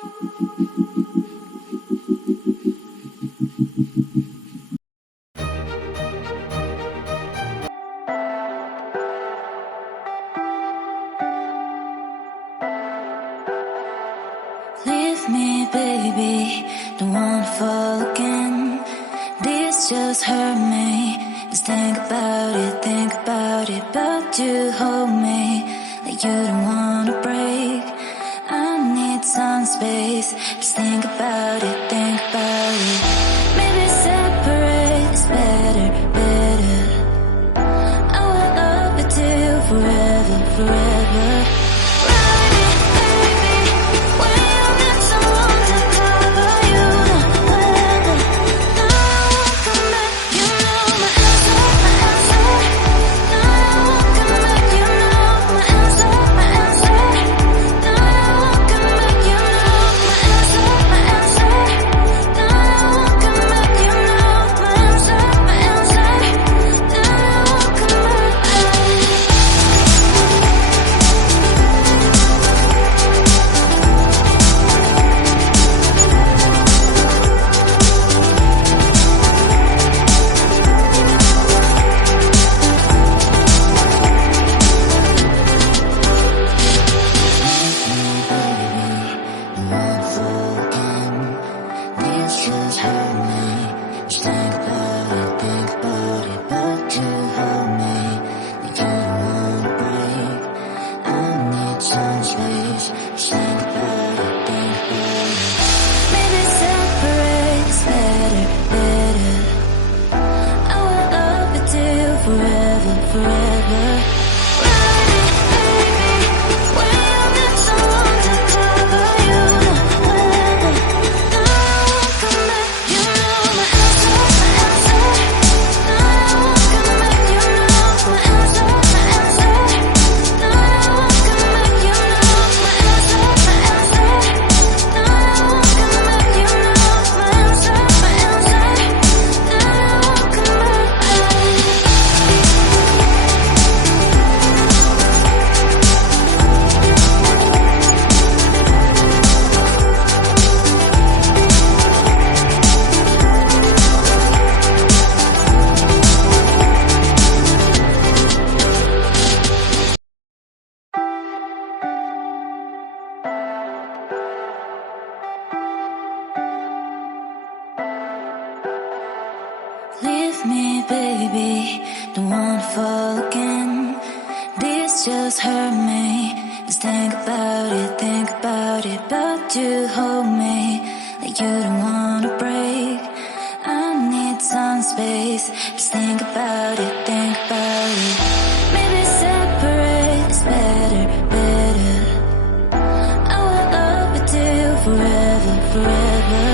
Leave me, baby, don't wanna fall again. This just hurt me. Just think about it, but you hold me like you don't wanna break. I need some space. Just think about it, maybe separate is better, better. I will love you till forever, forever. Leave me, baby, don't wanna fall again. This just hurt me. Just think about it, but you hold me like you don't wanna break. I need some space. Just think about it, maybe separate is better, better. I will love you till forever, forever.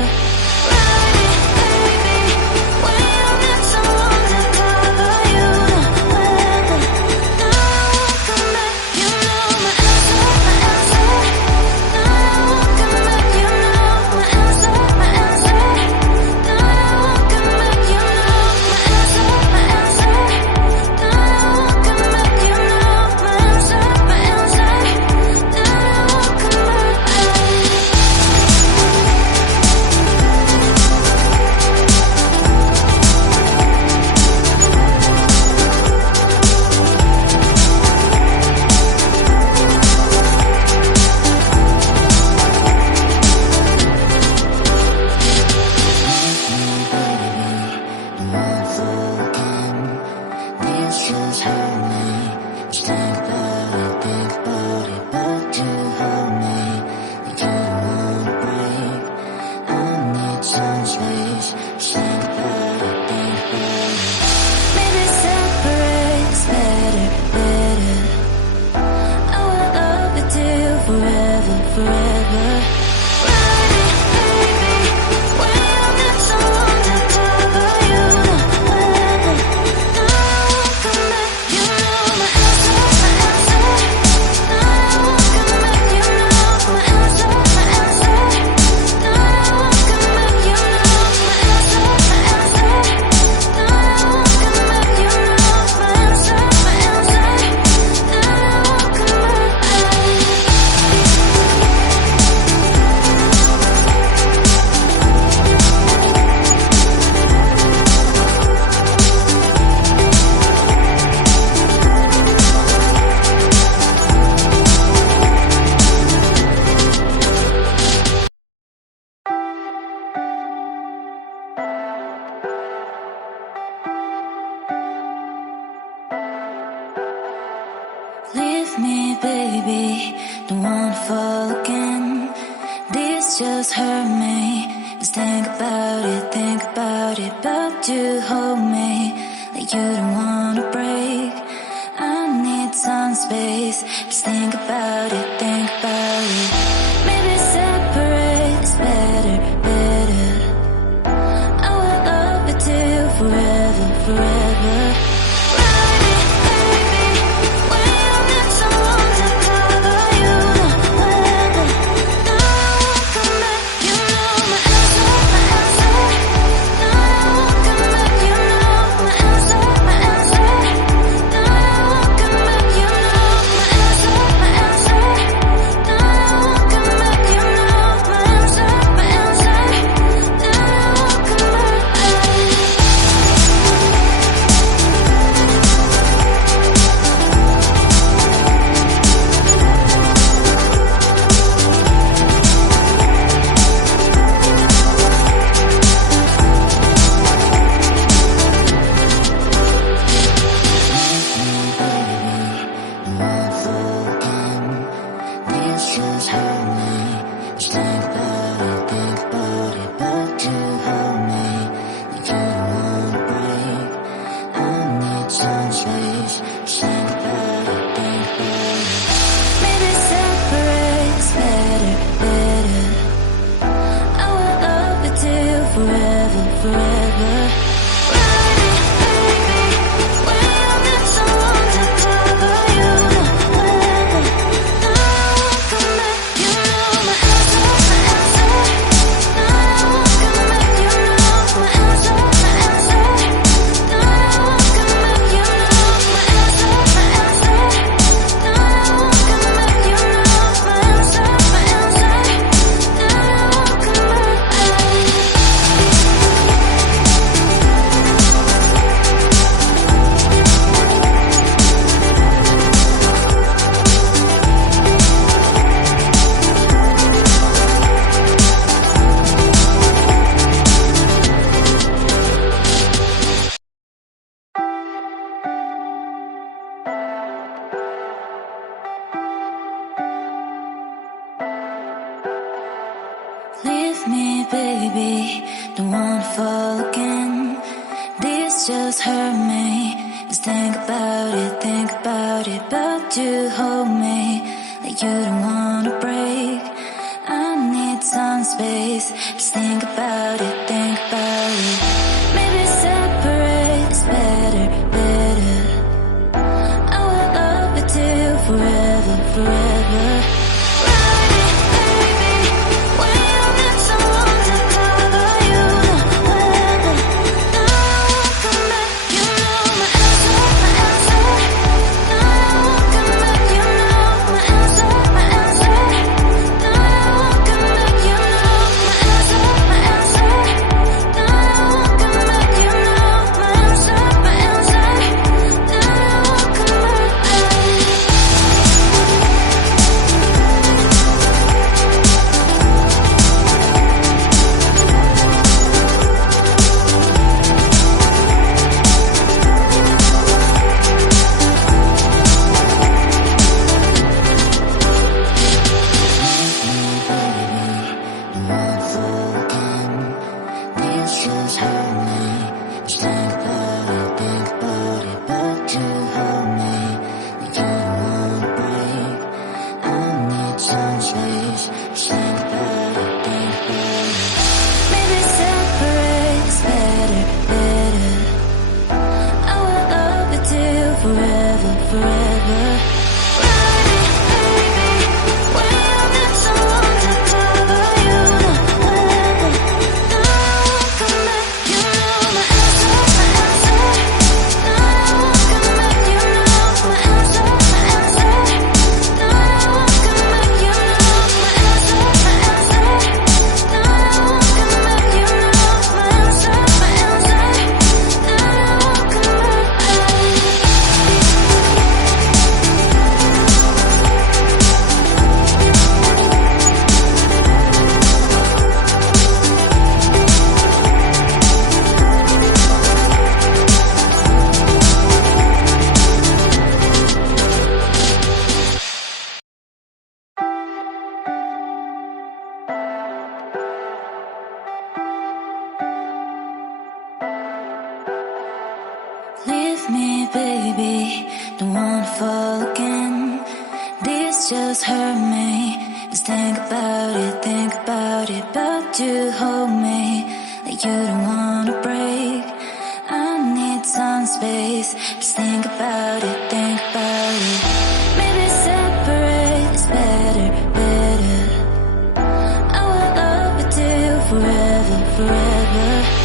this just hurt me. Just think about it, but you hold me like you don't wanna break. I need some space. Just think about it. Maybe separate is better. I will love you till forever. Leave me, baby, don't wanna fall again. This just hurt me. Just think about it, but you hold me like you don't wanna break. I need some space. Just think about it. Maybe separate is better. I will love you till forever. baby, don't wanna fall again. This just hurt me. Just think about it, but you hold me like you don't wanna break. I need some space. Just think about it. Maybe separate is better. I will love with you forever.